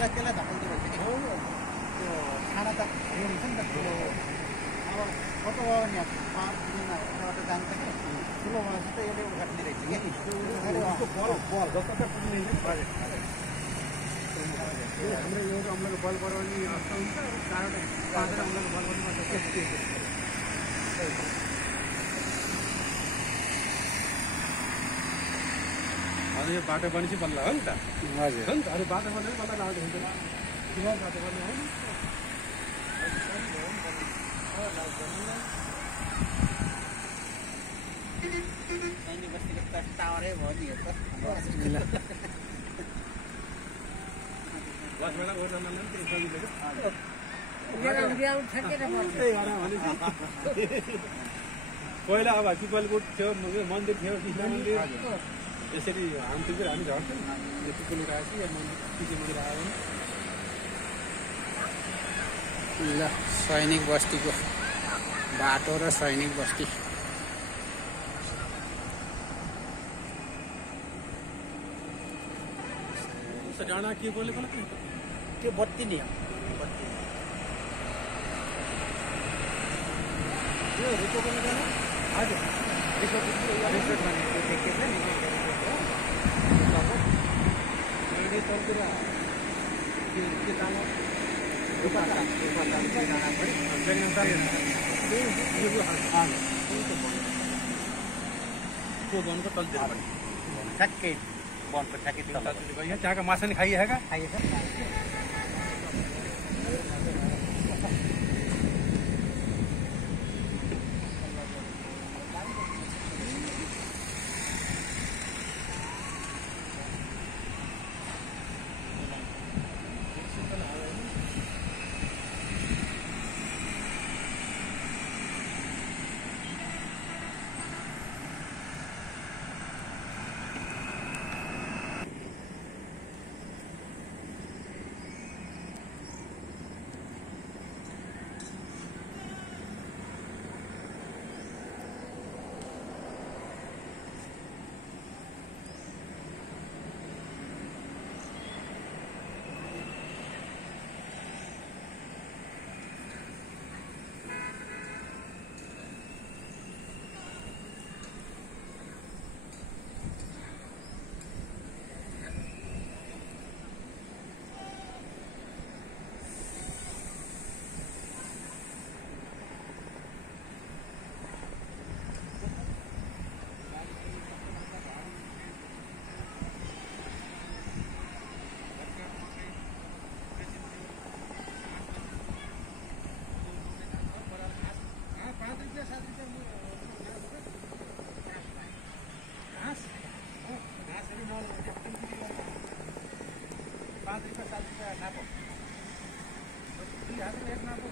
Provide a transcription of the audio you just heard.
मलाई त्यसलाई धक्कल्दो रहेछ कि हो त्यो खाना त हुन्छ नि त ठुलो अब कस्तो भयो भने 5 दिनमा एउटा जान्छ कि ठुलो भएपछि त यसले उठाउने रहेछ कि उसको बल जस्तो त पुग्ने हजुर हाम्रो यो अम्लको बल बढाउने अवस्था हुन्छ कारण अम्लको बल बढाउनु अनि यो बाटो बनेपछि बल्ल हो नि त हजुर हो नि त अरू बाटो बनेर बल्ल लाउँदै हुन्छ किन बाटो बन्ने हो नि सैनिक बस्तीको त टावरै भयो नि त बसबाट गएर जाँदा पनि त्यही सजिलो पहिला अब पिपलकोट थियो मन्दिर थियो कृष्ण मन्दिर यसरी हामतिर हामी झर्छौँ यो पिपलकोट आएपछि या मन्दिर कृष्ण मन्दिर आयो भने ल सैनिक बस्तीको बाटो र सैनिक बस्ती डाँडा के बोले बोला त्यो बत्ती नि बत्ती यो रिपोर्टमा जानु हजुर रिपोर्ट माने त्यो देखेछ नि अहिले तलतिर के जानु त्यो वनको तलतिर पनि ठ्याक्कै वनको ठ्याक्कै त्यहाँका माछा नि खाइएका खाइएछ ₹5 ₹7 नापो 2 हातले एक नापो